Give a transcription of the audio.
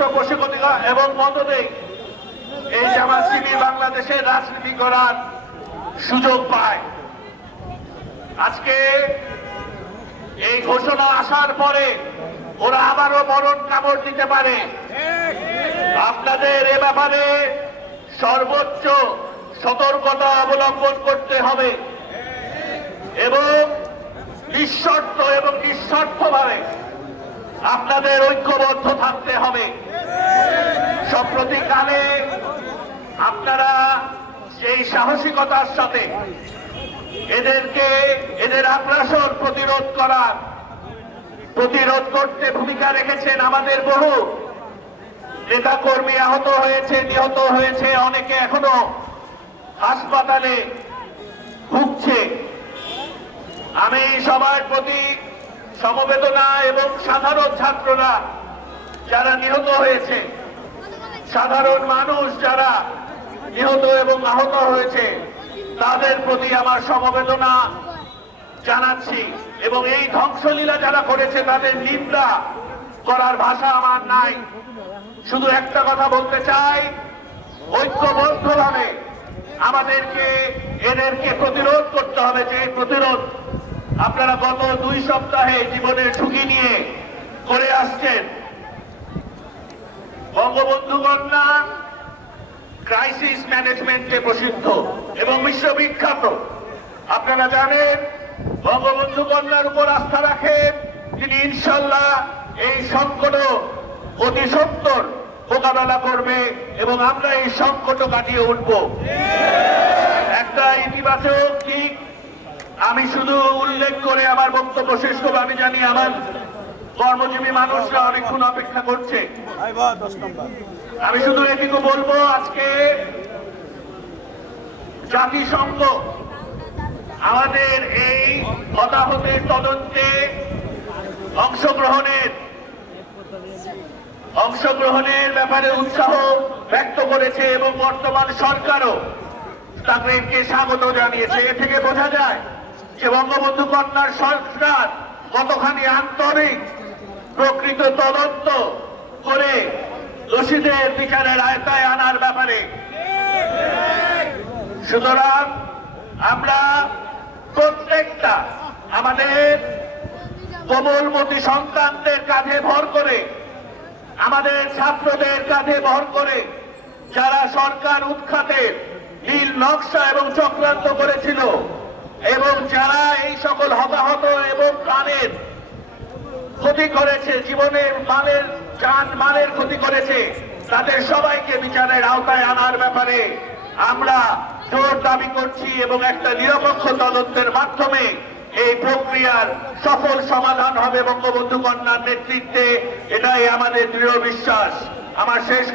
পৃষ্ঠপোষকতা এবং মদদে এই জামাত শিবির বাংলাদেশের রাজনীতি করার সুযোগ পায়। আজকে এই ঘোষণা আসার পরে ওরা আবারও মরণ কামড় দিতে পারে। আপনাদের এ ব্যাপারে সর্বোচ্চ সতর্কতা অবলম্বন করতে হবে এবং নিঃশর্ত এবং নিঃস্বার্থভাবে আপনাদের ঐক্যবদ্ধ থাকতে হবে। সম্প্রতিকালে আপনারা সেই সাহসিকতার সাথে এদের আগ্রাসন প্রতিরোধ করতে ভূমিকা রেখেছেন। আমাদের বহু নেতা কর্মী আহত হয়েছে, নিহত হয়েছে, অনেকে এখনো হাসপাতালে ভুগছে। আমি সবার প্রতি সমবেদনা এবং সাধারণ ছাত্ররা যারা নিহত হয়েছে, সাধারণ মানুষ যারা নিহত এবং আহত হয়েছে, তাদের প্রতি আমার সমবেদনা জানাচ্ছি এবং এই ধ্বংসলীলা যারা করেছে তাদের নিন্দা করার ভাষা আমার নাই। শুধু একটা কথা বলতে চাই, ঐক্যবদ্ধভাবে আমাদেরকে এদেরকে প্রতিরোধ করতে হবে। যে প্রতিরোধ আপনারা গত 2 সপ্তাহে জীবনের ঝুঁকি নিয়ে করে আসছেন। বঙ্গবন্ধু কন্যা ক্রাইসিস ম্যানেজমেন্টে প্রসিদ্ধ এবং বিশ্ববিখ্যাত। আপনারা জানেন বঙ্গবন্ধু কন্যার উপর আস্থা রাখেন, তিনি ইনশাল্লাহ এই সংকট অতি সত্বর মোকাবেলা করবে এবং আমরা এই সংকট কাটিয়ে উঠব। একটা ইতিবাচক দিক আমি শুধু উল্লেখ করে আমার বক্তব্য শেষ করব। আমি জানি আমার কর্মজীবী মানুষরা অনেকক্ষণ অপেক্ষা করছে। আমি শুধু এটুকু বলবো, আজকে জাতিসংঘ আমাদের এই হতাহতের তদন্তে অংশগ্রহণের ব্যাপারে উৎসাহ ব্যক্ত করেছে এবং বর্তমান সরকারও তাদেরকে স্বাগত জানিয়েছে। এ থেকে বোঝা যায় যে বঙ্গবন্ধু কন্যার সরকার কতখানি আন্তরিক, প্রকৃত তদন্ত করে দোষীদের বিচারের আয়তায় আনার ব্যাপারে। সুতরাং আমরা প্রত্যেকটা আমাদের কোমলমতি সন্তানদের কাঁধে ভর করে, আমাদের ছাত্রদের কাঁধে ভর করে যারা সরকার উৎখাতের নীল নকশা এবং চক্রান্ত করেছিল এবং যারা এই সকল হতাহত এবং প্রাণের ক্ষতি করেছে, জীবনের মালের ক্ষতি করেছে, তাদের সবাইকে বিচারের আওতায় আনার ব্যাপারে আমরা জোর দাবি করছি এবং একটা নিরপেক্ষ তদন্তের মাধ্যমে এই প্রক্রিয়ার সফল সমাধান হবে বঙ্গবন্ধু কন্যার নেতৃত্বে। এটাই আমাদের দৃঢ় বিশ্বাস। আমার শেষ